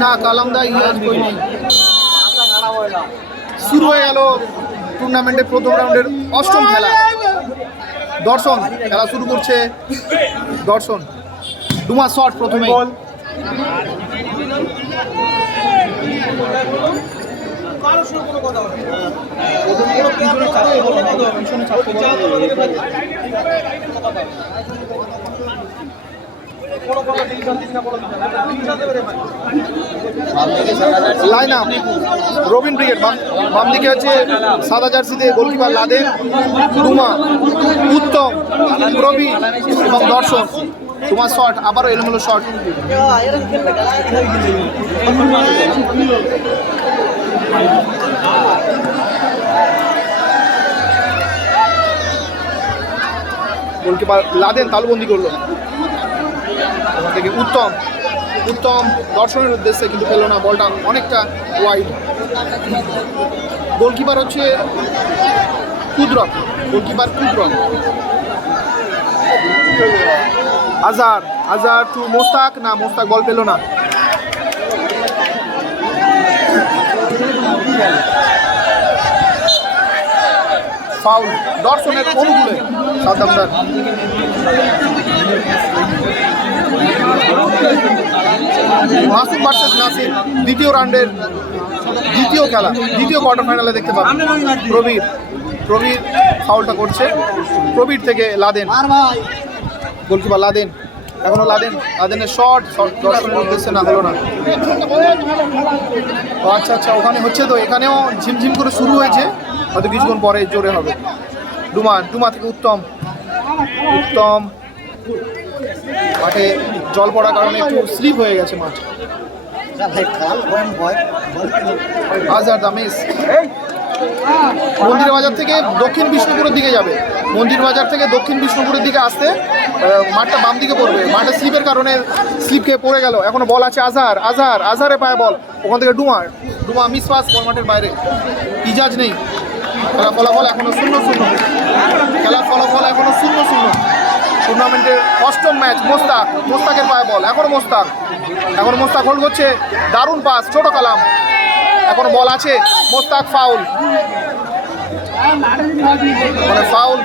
না কালামদা ইয়াজ কই নেই। শুরু হয়ে গেল টুর্নামেন্টের প্রথম রাউন্ডের অষ্টম খেলা। দর্শন খেলা শুরু করছে। দর্শন ডুমা শট প্রথমে লাইন আপ। রবিন ব্রিগেড, বাম দিকে হচ্ছে সাদা জার্সিতে গোলকিপার লাদেন, ডুমা, উত্তম, রবি এবং দর্শন। তোমার শট, আবারও এলোমেলো শট। গোলকিপার লাদেন তালুবন্দি করল। থেকে উত্তম উত্তম দর্শনের উদ্দেশ্যে কিন্তু পেল না, বলটা অনেকটা ওয়াইড গোলকিপার হচ্ছে কুদরত গোলকিপার কুদরত। আজার আজার টু মোস্তাক, না, মোস্তাক বল পেল না। দর্শনের অনুকূলে সাদ্দামদার মাসুম ভার্সেস নাসির দ্বিতীয় রাউন্ডের দ্বিতীয় খেলা, দ্বিতীয় কোয়ার্টার ফাইনালে দেখতে পাবেন প্রবীর প্রবীর ফাউলটা করছে। প্রবীর থেকে লাদেন। Goalkeeper Laden. এখনও লাদেন। লাদেনের শট দর্শনের উদ্দেশ্যে না, হলো না। ও আচ্ছা আচ্ছা ওখানে হচ্ছে তো, এখানেও ঝিমঝিম করে শুরু হয়েছে। হয়তো কিছুক্ষণ পরে জোরে হবে। ডুমা ডুমা থেকে উত্তম। উত্তম। মাঠে জল পড়ার কারণে একটু স্লিপ হয়ে গেছে মাঠ। দামিস মন্দির বাজার থেকে দক্ষিণ বিষ্ণুপুরের দিকে যাবে। মন্দির বাজার থেকে দক্ষিণ বিষ্ণুপুরের দিকে আসতে মাঠটা বাম দিকে পড়বে। মাঠে স্লিপের কারণে স্লিপ খেয়ে পড়ে গেল। এখনও বল আছে আজহার আজহার, আজহারে পায় বল। ওখান থেকে ডুমা ডুমা, মিস পাস, বল মাঠের বাইরে। ইজাজ নেই। খেলা ফলাফল এখনও শূন্য শূন্য। খেলার ফলাফল এখনও শূন্য শূন্য। টুর্নামেন্টের অষ্টম ম্যাচ মোস্তাক, মোস্তাকের পায়ে বল এখন মোস্তাক এখন মোস্তাক হোল্ড করছে, দারুণ পাস ছোট কালাম, এখন বল আছে, মোস্তাক ফাউল মানে ফাউল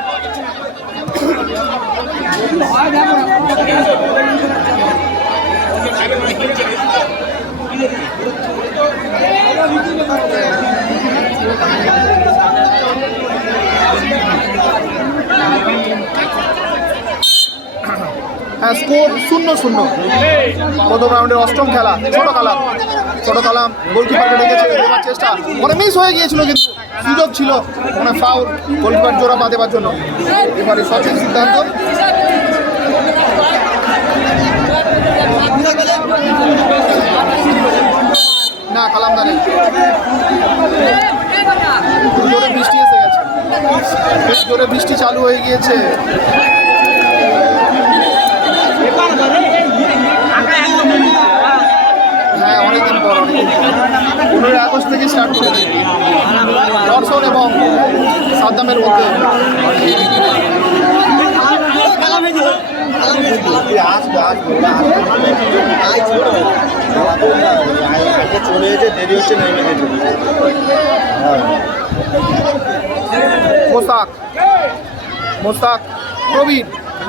স্কোর শূন্য শূন্য প্রথম রাউন্ডের অষ্টম খেলা, ছোট কালাম। ছোট কালাম গোলকিপারকে ডেকেছে চেষ্টা। মানে মিস হয়ে গিয়েছিল কিন্তু, সুযোগ ছিল। মানে ফাউল গোলকিপার জোড়া পা দেওয়ার জন্য। এবারে সঠিক সিদ্ধান্ত। না কালাম জোরে বৃষ্টি এসে গেছে। বৃষ্টি চালু হয়ে গিয়েছে। হ্যাঁ পর পনেরোই আগস্ট থেকে স্টার্ট দর্শন এবং মধ্যে। মোস্তাক মোস্তাক, প্রবীর,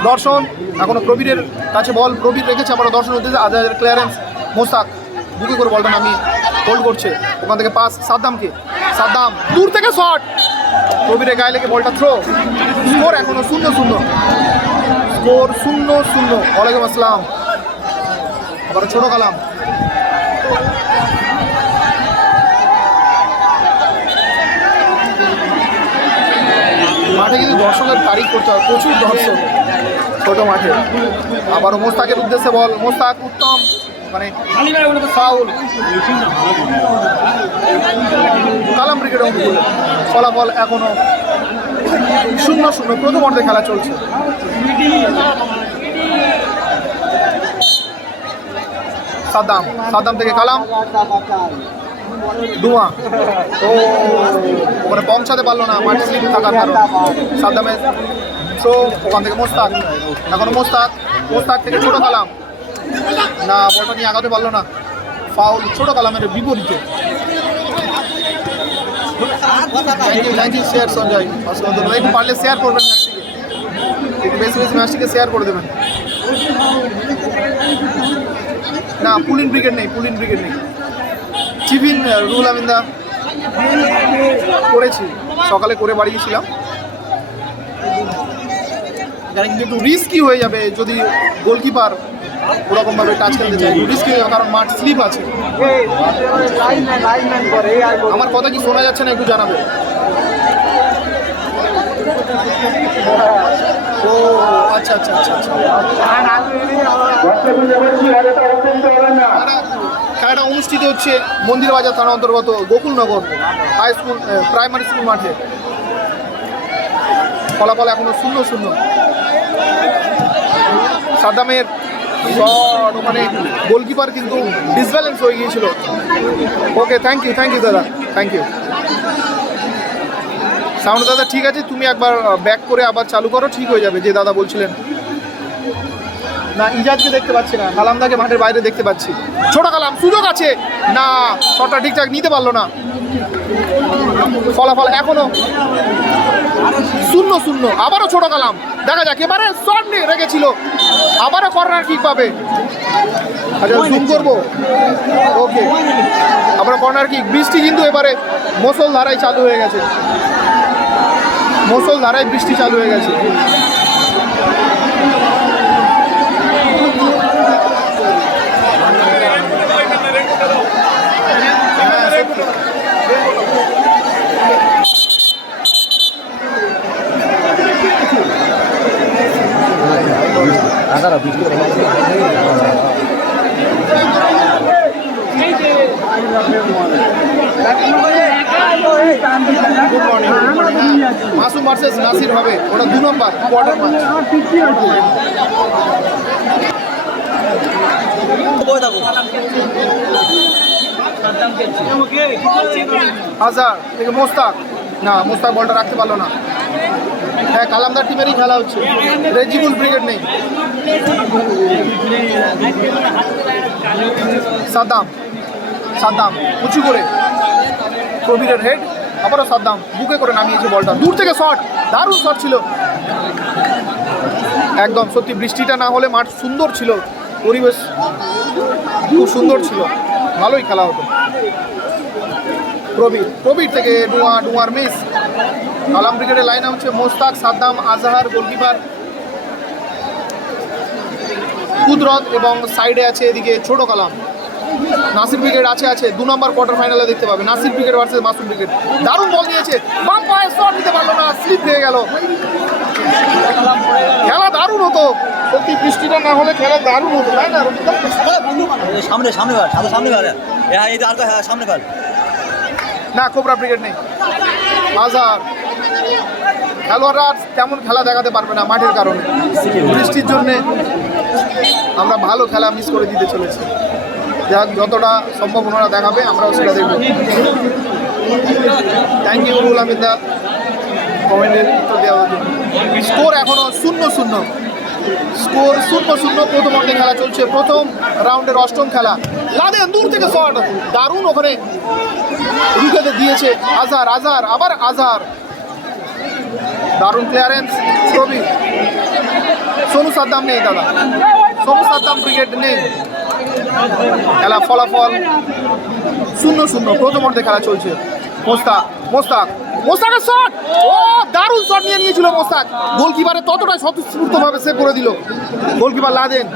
দর্শন। এখনও প্রবীরের কাছে বল, প্রবীর রেখেছে আবার দর্শন উদ্দেশ্যে আজাদের ক্লিয়ারেন্স মোস্তাক বুকে করে বলটা নামিয়ে হোল্ড করছে। ওখান থেকে পাস সাদ্দামকে। সাদ্দাম দূর থেকে শট। প্রবীরের গায়ে লেগে বলটা থ্রো স্কোর এখনও শূন্য শূন্য। স্কোর শূন্য শূন্য। ওয়ালাইকুম আসসালাম। আবার ছোট কালাম। মাঠে কিন্তু দর্শকের তারিখ করতে হয় প্রচুর দর্শক ছোট মাঠে। আবারও মোস্তাকের উদ্দেশ্যে বল। মোস্তাক, উত্তম। মানে ফাউল। কালাম ক্রিকেট অনুকূল ফলাফল এখনও শূন্য শূন্য। প্রথম অর্ধে খেলা চলছে। সাদ্দাম। সাদ্দাম থেকে কালাম। ডুমা ও, ওখানে পৌঁছাতে পারল না মাটি স্লিপ থাকার কারণ। সাদ্দামের ওখান থেকে মোস্তাক। এখন মোস্তাক। মোস্তাক থেকে ছোট কালাম। না, বলটা নিয়ে আগাতে পারল না। ফাউল ছোট কালামের বিপরীতে। শেয়ার সঞ্জয় একটু পারলে শেয়ার করবেন একটু বেশি বেশি ম্যাচটিকে শেয়ার করে দেবেন। না পুলিন ব্রিগেড নেই পুলিন ব্রিগেড নেই। চিফিন রুল আমিন্দা করেছি। সকালে করে বাড়িয়েছিলাম। জানি কিন্তু একটু রিস্কি হয়ে যাবে যদি গোলকিপার ওরকমভাবে টাচ খেলতে চাই। হয়ে কারণ মাঠ স্লিপ আছে। আমার কথা কি শোনা যাচ্ছে না একটু জানাবে? ও আচ্ছা আচ্ছা আচ্ছা আচ্ছা। খেলাটা অনুষ্ঠিত হচ্ছে মন্দির বাজার থানা অন্তর্গত Gokulnagar high school primary school মাঠে। ফলাফল এখনও শূন্য শূন্য। সাদ্দামের শট ওখানে গোলকিপার কিন্তু ডিসব্যালেন্স হয়ে গিয়েছিল। Okay thank you thank you দাদা থ্যাংক ইউ সাউন্ড দাদা ঠিক আছে? তুমি একবার ব্যাক করে আবার চালু করো, ঠিক হয়ে যাবে, যে দাদা বলছিলেন। না, ইজাজকে দেখতে পাচ্ছি না, কালামদাকে মাঠের বাইরে দেখতে পাচ্ছি। ছোট কালাম, সুযোগ আছে। না, শটটা ঠিকঠাক নিতে পারল না। ফলাফল এখনও শূন্য শূন্য। আবারও ছোট কালাম। দেখা যাক এবারে শট নিয়ে রেখেছিল। আবারও কর্নার কিক পাবে। আচ্ছা জুম করব? ওকে। আবার কর্নার কিক। বৃষ্টি কিন্তু এবারে মোসল ধারায় চালু হয়ে গেছে। মোসল ধারায় বৃষ্টি চালু হয়ে গেছে হ্যাঁ, সত্যি। গুড মর্নিং মাসুম নাসির হবে ওটা দু নম্বর কোয়ার্টার ম্যাচ হাজার থেকে। মোস্তাক। না মোস্তাক বলটা রাখতে পারল না। হ্যাঁ কালামদার টিমেরই খেলা হচ্ছে। রেজিবুল ব্রিগেড নেই। সাদ্দাম সাদ্দাম উঁচু করে। প্রবীরের হেড আবারও সাদ্দাম বুকে করে নামিয়েছে বলটা। দূর থেকে শট দারুণ শট ছিল। একদম, সত্যি বৃষ্টিটা না হলে মাঠ সুন্দর ছিল। পরিবেশ খুব সুন্দর ছিল। ভালোই খেলা হতো। প্রবীর প্রবীর থেকে ডুয়া, ডুয়ার মিস কালাম ব্রিগেডের লাইন হচ্ছে মোস্তাক, সাদ্দাম, আজহার, গোলকিপার কুদরত এবং সাইডে আছে এদিকে ছোট কালাম। নাসির ব্রিগেড আছে আছে। দু নম্বর কোয়ার্টার ফাইনালে দেখতে পাবে। Nasir brigade versus Masum brigade. দারুণ বল দিয়েছে। বাম পায়ে শট দিতে পারল না স্লিপ হয়ে গেল। খেলা দারুণ হতো। সত্যি বৃষ্টিটা না হলে খেলা দারুণ হতো তাই না সামনে সামনে কাল সাদা সামনে কাল হ্যাঁ এই আর হ্যাঁ সামনে কাল না কোবরা ব্রিগেড নেই। আজহার খেলোয়াড়রা তেমন খেলা দেখাতে পারবে না মাঠের কারণে। বৃষ্টির জন্যে আমরা ভালো খেলা মিস করে দিতে চলেছি। যতটা সম্ভব ওনারা দেখাবে, আমরাও সেটা দেখব। থ্যাংক ইউ রুল আমিন্দা কমেন্টের উত্তর দেওয়ার জন্য। স্কোর এখনও শূন্য শূন্য। স্কোর শূন্য শূন্য, প্রথম অর্ধে খেলা চলছে। প্রথম রাউন্ডের অষ্টম খেলা। লাদেন দূর থেকে শট দারুণ ওখানে রুখে দিয়েছে আজহার আজহার, আবার আজহার। দারুণ ক্লিয়ারেন্স প্রবীর সোনু সাদ্দাম নেই, দাদা। সোনু সাদ্দাম ক্রিকেট নেই। খেলা ফলাফল শূন্য শূন্য। প্রথম অর্ধে খেলা চলছে। মোস্তাক মোস্তাক, মোস্তাকের শট ও, দারুণ শট নিয়ে নিয়েছিল মোস্তাক। গোলকিপারে ততটাই স্বতঃস্ফূর্তভাবে সেভ করে দিল। Goalkeeper Laden.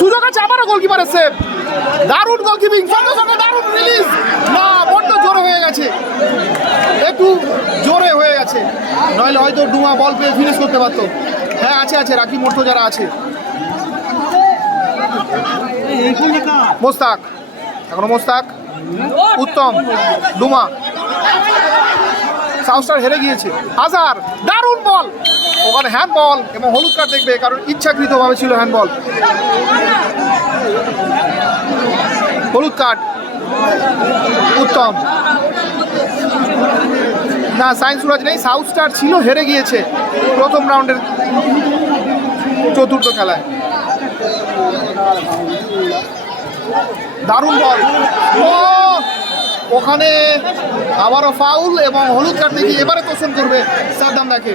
সুযোগ আছে আবারও গোলকিপারের সেভ দারুণ গোলকিপিং সঙ্গে সঙ্গে দারুণ রিলিজ না, বড্ড জোরে হয়ে গেছে। একটু জোরে হয়ে গেছে। নইলে হয়তো ডুমা বল পেয়ে ফিনিশ করতে পারতো। হ্যাঁ আছে আছে রাকি মোর্তো যারা আছে। মোস্তাক, এখনও মোস্তাক? উত্তম, ডুমা। সাউস্টার হেরে গিয়েছে। আজার দারুণ বল। ওখানে হ্যান্ডবল এবং হলুদ কার্ড দেখবে, কারণ ইচ্ছাকৃতভাবে ছিল হ্যান্ডবল হলুদ কার্ড উত্তম। না সায়েন্স সুরাজ নেই সাউথ স্টার ছিল, হেরে গিয়েছে প্রথম রাউন্ডের চতুর্থ খেলায়। দারুণ বল ওখানে আবারও ফাউল এবং হলুদ কার্ড দেখি এবারে তোষণ করবে সাদ্দাম দেখে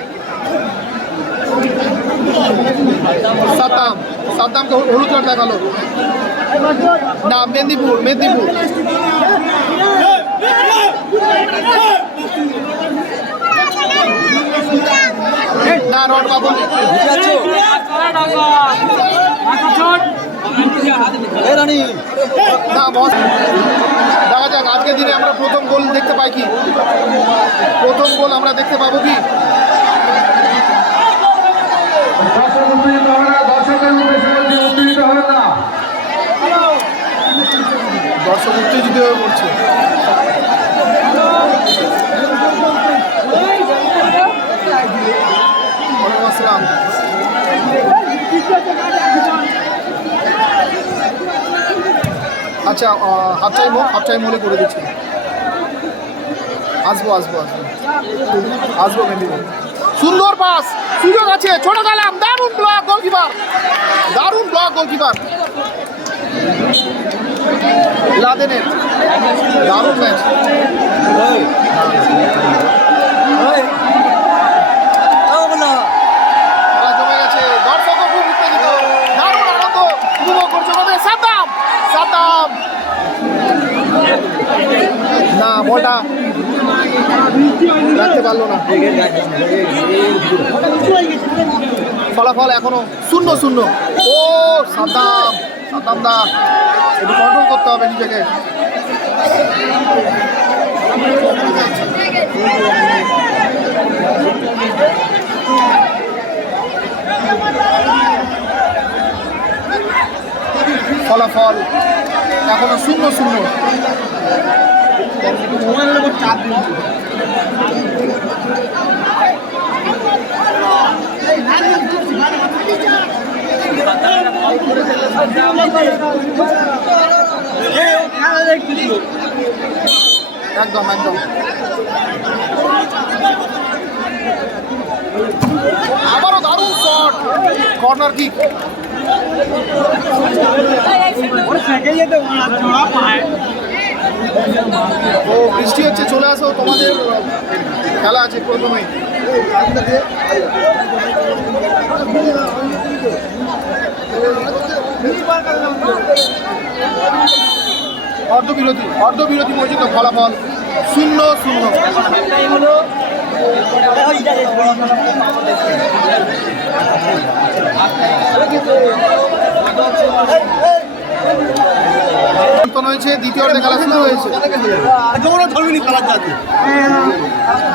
সাদ্দাম, সাদ্দামকে হল- হলুদ কার্ড দেখাল। না, মেদিনীপুর মেদিনীপুর। না রড বাবু রানী। না বস। দেখা যাক আজকের দিনে আমরা প্রথম গোল দেখতে পাই কি? প্রথম গোল আমরা দেখতে পাবো কি? দর্শক উত্তেজিত হবে না দর্শকের উদ্দেশ্যে বলছি উত্তেজিত হবে না দর্শক উত্তেজিত হয়ে পড়ছে ওয়ালাইকুম আসসালাম আচ্ছা হাফ টাইম হোক হাফ টাইম হলে করে দিচ্ছি। আসব আসব আসব। আসব মেদিনীপুর সুন্দর পাস সুযোগ আছে ছোট গেলাম দারুণ ব্লক গোলকিপার দারুণ ব্লক গোলকিপার লাদেনের। দারুণ ম্যাচ ওই ওই ও বলা খেলা জমে গেছে দর্শকও খুব উত্তেজিত দারুণ আনন্দ উপভোগ করছে আমাদের সাদ্দাম সাদ্দাম না, বলটা রাখতে পারল না। ফলাফল এখনও শূন্য শূন্য। ও, সাদ্দাম সাদ্দাম দা একটু কন্ট্রোল করতে হবে নিজেকে। ফলাফল এখনও শূন্য শূন্য। একদম একদম। আবারও দারুণ শট কর্নার কিক ও, বৃষ্টি হচ্ছে, চলে আসো, তোমাদের খেলা আছে প্রথমেই। অর্ধবিরতি অর্ধবিরতি পর্যন্ত ফলাফল শূন্য শূন্য। পরিবর্তন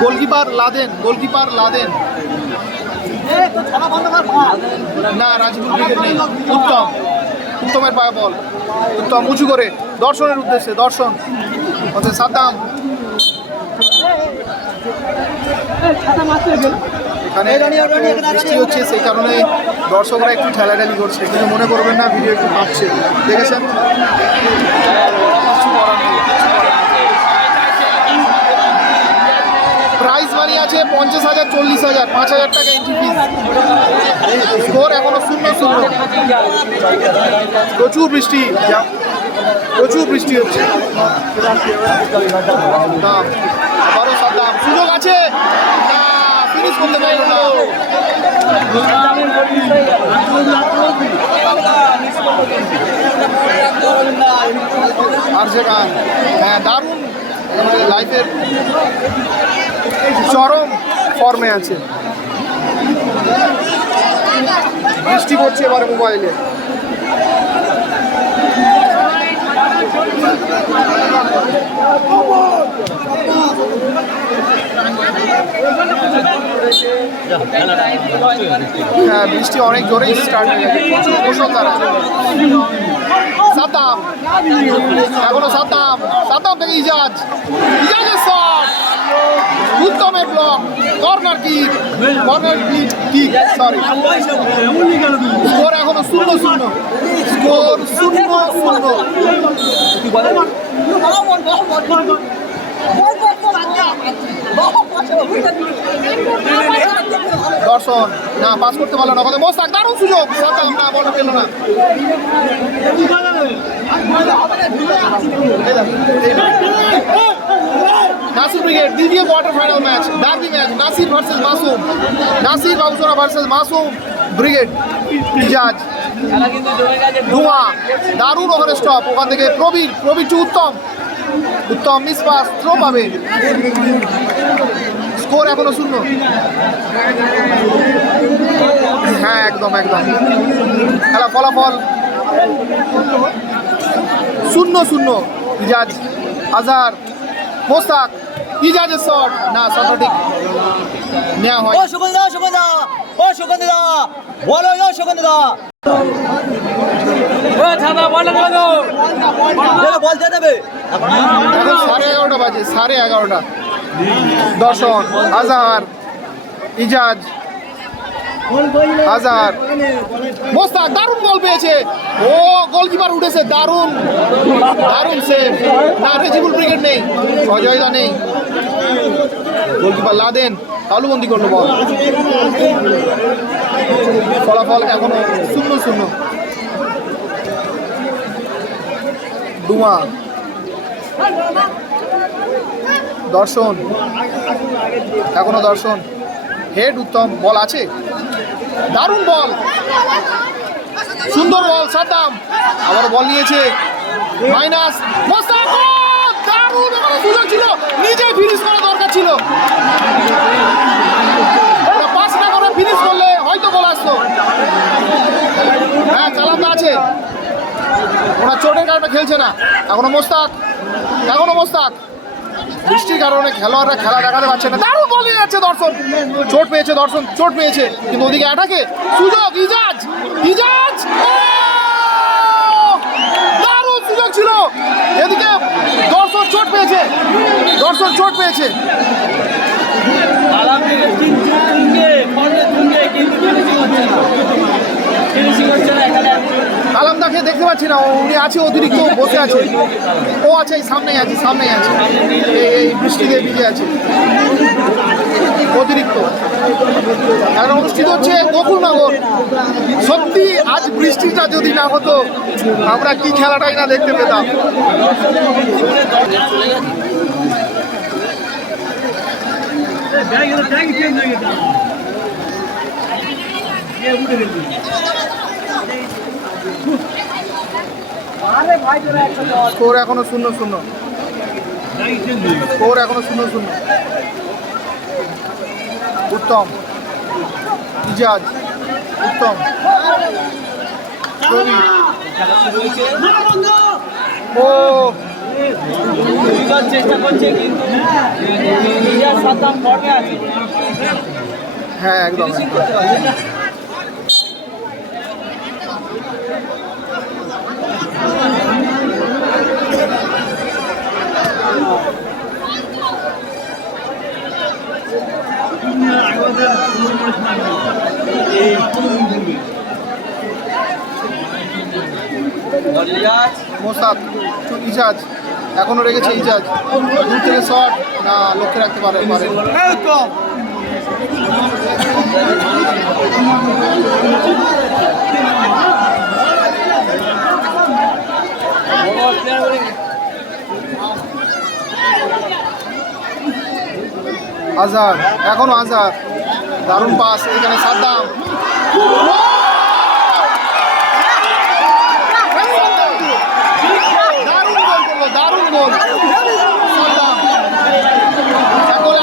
গোলকিপার লাদেন গোলকিপার লাদেন। না নেই। উত্তম। উত্তমের পায়ে বল। উত্তম, উঁচু করে। দর্শনের উদ্দেশ্যে, দর্শন। সাদ্দাম। এখানে বৃষ্টি হচ্ছে, সেই কারণে দর্শকরা একটু ঠেলাঠালি করছে। কিন্তু মনে করবেন না, ভিডিও একটু কাঁপছে দেখেছেন। প্রাইস মানি আছে পঞ্চাশ হাজার, চল্লিশ হাজার, পাঁচ হাজার টাকা এন্ট্রি ফিস স্কোর এখনও শূন্য শূন্য। প্রচুর বৃষ্টি প্রচুর বৃষ্টি হচ্ছে। আছে। না আর সেখান হ্যাঁ দারুণ লাইফের চরম ফর্মে আছে। বৃষ্টি পড়ছে এবারে মোবাইলে হ্যাঁ বৃষ্টি অনেক জোরেই স্টার্ট হয়ে গেছে। প্রচুর মুসলধারা সাতাম এখনও সাতাম সাতাম থেকে ইজাজ। ইজাজের উত্তমের block corner kick corner kick kick sorry এখনও শূন্য শূন্য। দর্শন, না পাস করতে পারল না। মোস্তাক, দারুণ সুযোগ। সাতাম না, বলটা পেল না। নাসির ব্রিগেড, দ্বিতীয় quarter final match derby match Nasir versus Masum. Nasir Babusona versus Masum brigade Ijaj ধোঁয়া দারুণ ওখানে স্টপ ওখান থেকে Prabir Prabir to Uttam. Uttam miss pass throw পাবে। স্কোর এখনও শূন্য। হ্যাঁ একদম একদম। খেলা ফলাফল শূন্য শূন্য। ইজাজ আজহার মোস্তাক ইজাজের শট। না শটটা ঠিক নেওয়া হয় ও সুগন্ধা সুগন্ধা ও সুগন্ধা বলো ও সুগন্ধা। সাড়ে এগারোটা বাজে, সাড়ে এগারোটা। দর্শন আজহার, ইজাজ, আজহার। মোস্তাক, দারুণ বল পেয়েছে। ও গোলকিপার উঠেছে, দারুণ। দারুণ সেভ না, রেজিবুল ব্রিগেড নেই অজয়দা নেই। গোলকিপার লাদেন, তালুবন্দি করল বল ফলাফল এখনও শূন্য শূন্য। ডুমা দর্শন। এখনও দর্শন। হেড উত্তম, বল আছে? দারুণ বল। সুন্দর বল, সাদ্দাম। আবার বল নিয়েছে। মাইনাস মোস্তাক দারুণ সুযোগ ছিল নিজে ফিনিশ করা দরকার ছিল। পাস না করে ফিনিশ করলে হয়তো বল আসতো। হ্যাঁ চালামটা আছে। ওরা চোটের কারণে খেলছে না। এখনও মোস্তাক। এখনও মোস্তাক। বৃষ্টির কারণে খেলোয়াড়রা খেলা দেখাতে পারছে না। দারুণ বল যাচ্ছে দর্শন। চোট পেয়েছে দর্শন, চোট পেয়েছে। কিন্তু ওদিকে অ্যাটাকে সুযোগ, ইজাজ ইজাজ! দারুণ সুযোগ ছিল। এদিকে চোট পেয়েছে। দর্শন চোট পেয়েছে। আলামদাকে দেখতে পাচ্ছি না উনি আছে অতিরিক্ত বসে আছে। ও আছে এই সামনেই আছে সামনেই আছে। এই- এই বৃষ্টিতে ভিজে আছে। অতিরিক্ত। এখন অনুষ্ঠিত হচ্ছে গোকুলনগর। সত্যি, আজ বৃষ্টিটা যদি না হতো, আমরা কি খেলাটাই না দেখতে পেতাম। স্কোর এখনও শূন্য শূন্য। স্কোর এখনও শূন্য শূন্য। উত্তম। ইজাজ উত্তম। ও। চেষ্টা করছে কিন্তু ফর্মে আছে। হ্যাঁ একদম ফিনিশিং করতে পারছে না বলিয়াজ ইজাজ। এখনও রেখেছে ইজাজ। দূর থেকে শট না লক্ষ্যে রাখতে পারে পারে। আজহার এখনও আজহার দারুণ পাস এখানে সাদ্দাম। দারুণ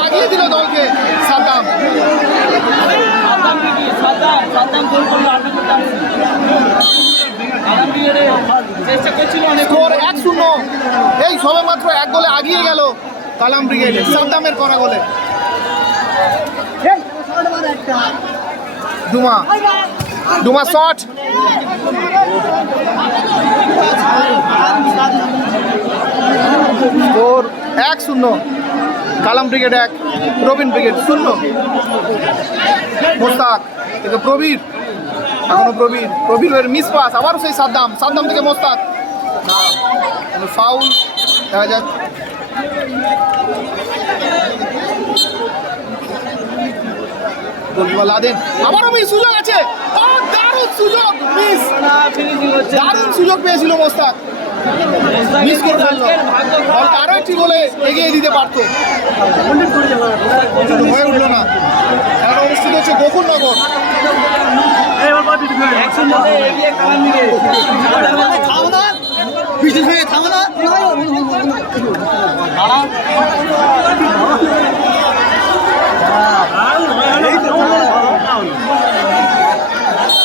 আগিয়ে দিল দলকে, সাদ্দাম। এক এই সবে মাত্র এক গোলে আগিয়ে গেল কালাম ব্রিগেড, সাদ্দামের করা গোলে। ডুমা ডুমা শট স্কোর এক শূন্য। কালাম ব্রিগেড এক, প্রবীণ ব্রিগেড শূন্য। মোস্তাক থেকে প্রবীর। এখনও প্রবীর। প্রবীরের মিস পাস আবারও সেই সাদ্দাম। সাদ্দাম থেকে মোস্তাক। ফাউল দেখা যাক। গোলকিপার লাদেন আবারও মিস সুযোগ আছে। দারুণ সুযোগ মিস। দারুণ সুযোগ পেয়েছিল মোস্তাক। মিস করে ফেলল। বলটা আরও একটি বলে এগিয়ে দিতে পারতো। হয়ে উঠল না। খেলাটা অনুষ্ঠিত হচ্ছে গোকুলনগর। শূন্যতে এগিয়ে থামো না সঙ্গে থামো না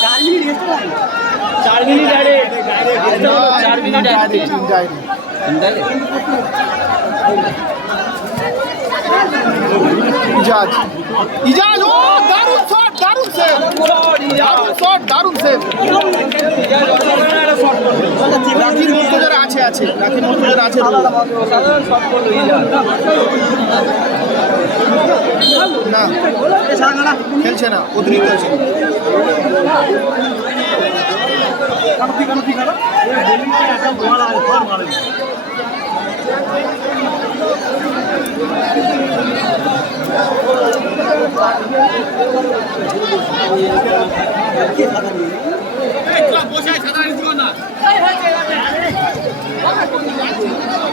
চার মিনিট direct। চার মিনিট direct। দারুণ দারুণ আছে আছে। আছে। না খেলছে না অতিরিক্ত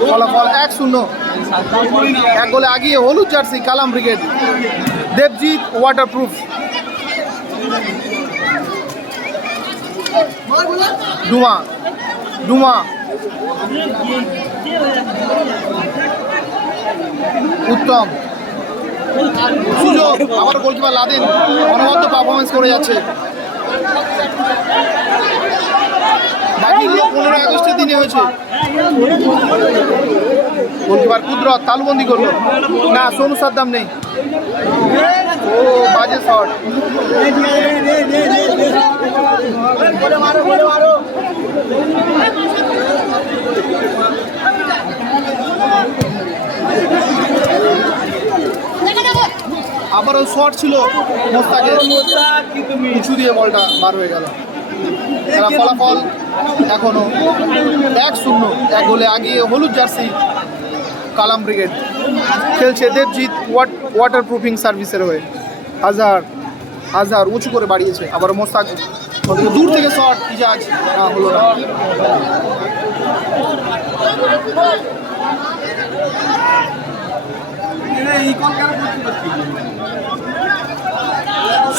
ফলাফল এক শূন্য। এক গোলে আগিয়ে হলুদ jersey Kalam brigade. Debjit waterproof Duma Duma. Uttam. সুযোগ। আবার গোলকিপার লাদেন। অনবদ্য পারফরমেন্স করে যাচ্ছে। পনেরো আগস্টের দিনে হয়েছে। গোলকিপার কুদরত তালুবন্দি করল। না, সোনু সাদ্দাম নেই। ও, বাজে শট আবারও শট ছিল মোস্তাকের। উঁচু দিয়ে বলটা বার হয়ে গেল। ফলাফল এখনও এক শূন্য, এক গোলে আগিয়ে হলুদ জার্সি কালাম ব্রিগেড। খেলছে দেবজিৎ ওয়াট ওয়াটার প্রুফিং সার্ভিসের হয়ে। হাজার হাজার উঁচু করে বাড়িয়েছে। আবার মোস্তাক দূর থেকে শট ইজাজ, না হলো না।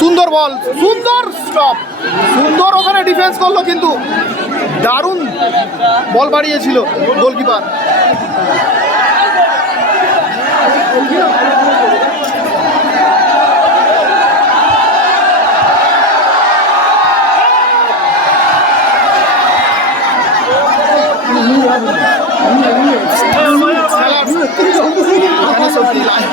সুন্দর বল সুন্দর স্টপ সুন্দর ওখানে ডিফেন্স করল কিন্তু দারুণ বল বাড়িয়েছিল গোলকিপার এখানে সত্যি line।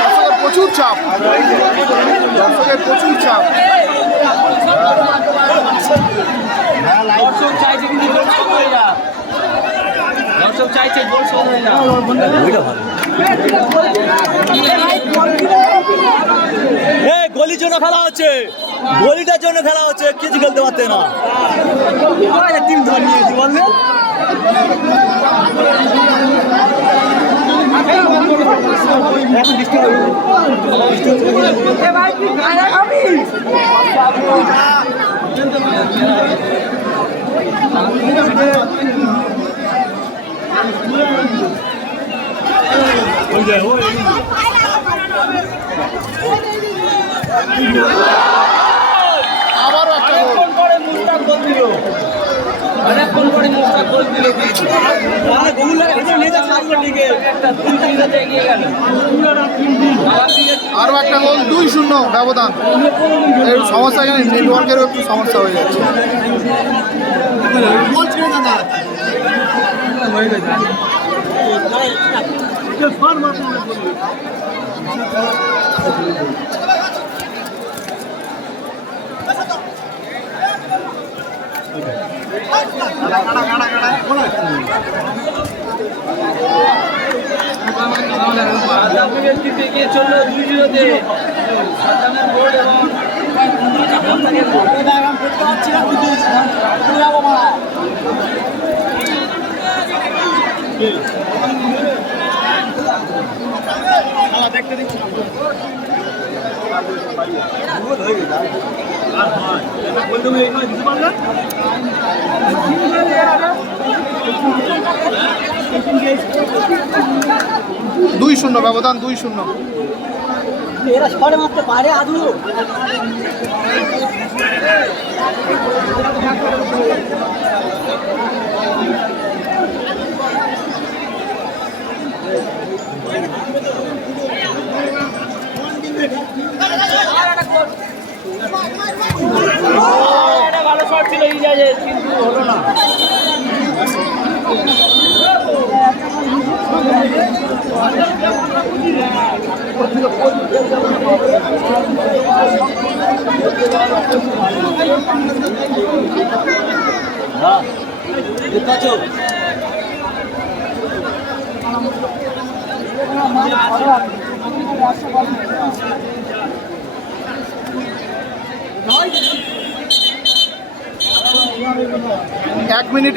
দর্শকের প্রচুর চাপ দর্শকের প্রচুর চাপ দর্শক চাইছে কিন্তু গোল শোধ হয়ে যা দর্শক চাইছে গোল শোধ হয়ে যা গলির জন্য খেলা হচ্ছে। গলিটার জন্য খেলা হচ্ছে কিছু খেলতে পারতে না। টিম ধরে নিয়েছি বললে আবারও একটা গোল। অনেকক্ষণ মুস্তাক গোল দিল অনেকক্ষণ পরে মুস্তাক গোল দিল একটা দুই তিনটাতে এগিয়ে গেল আরও একটা গোল দুই শূন্য ব্যবধান। সমস্যা এখানে নেটওয়ার্কেরও একটু সমস্যা হয়ে যাচ্ছে। কিন্তু এগিয়ে চলল দুই জিরোতে সাদ্দামের বোর্ড এবং দুই শূন্য ব্যবধান দুই শূন্য। এরা শটে মারতে পারে আদু। ভালো শট ছিল ইজাজের কিন্তু হলো না।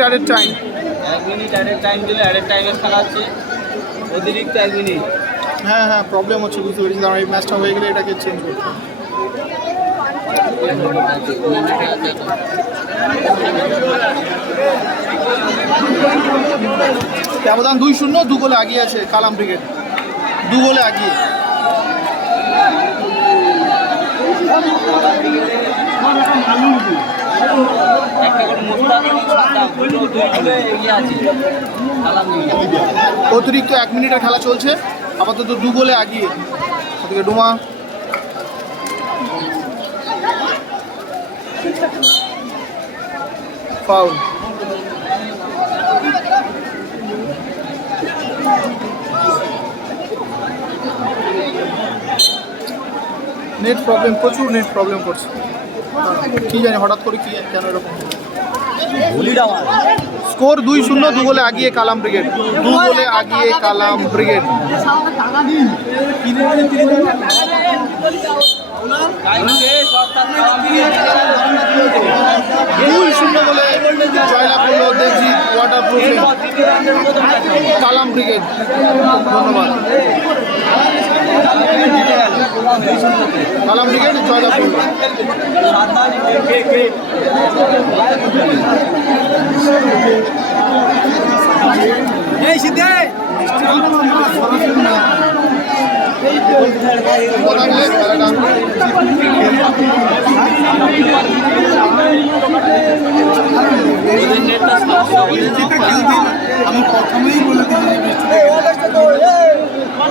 অ্যাডের টাইম এক মিনিট অ্যাডের টাইম দিলে অ্যাডের টাইমে খেলা হচ্ছে। অতিরিক্ত এক মিনিট হ্যাঁ হ্যাঁ প্রবলেম হচ্ছে বুঝতে পেরেছি। দাঁড়া এই ম্যাচটা হয়ে গেলে এটাকে চেঞ্জ করতে ব্যবধান দুই শূন্য দু গোলে আগিয়ে আছে কালাম ব্রিগেড দু গোলে আগিয়ে। অতিরিক্ত এক মিনিটের খেলা চলছে। আপাতত দু গোলে আগিয়ে। ওদিকে ডোমা। ফাউল নেট প্রবলেম প্রচুর নেট প্রবলেম করছে। কি জানি হঠাৎ করে কি কেন এরকম? স্কোর দুই শূন্য দু গোলে আগিয়ে কালাম ব্রিগেড। দু গোলে আগিয়ে কালাম ব্রিগেড। দুই শূন্য গোলে জয়লাভ করল Debjit water proofing Kalam brigade. ধন্যবাদ। কালাম ব্রিগেড কে এই সিদ্ধে। আমি প্রথমেই বলে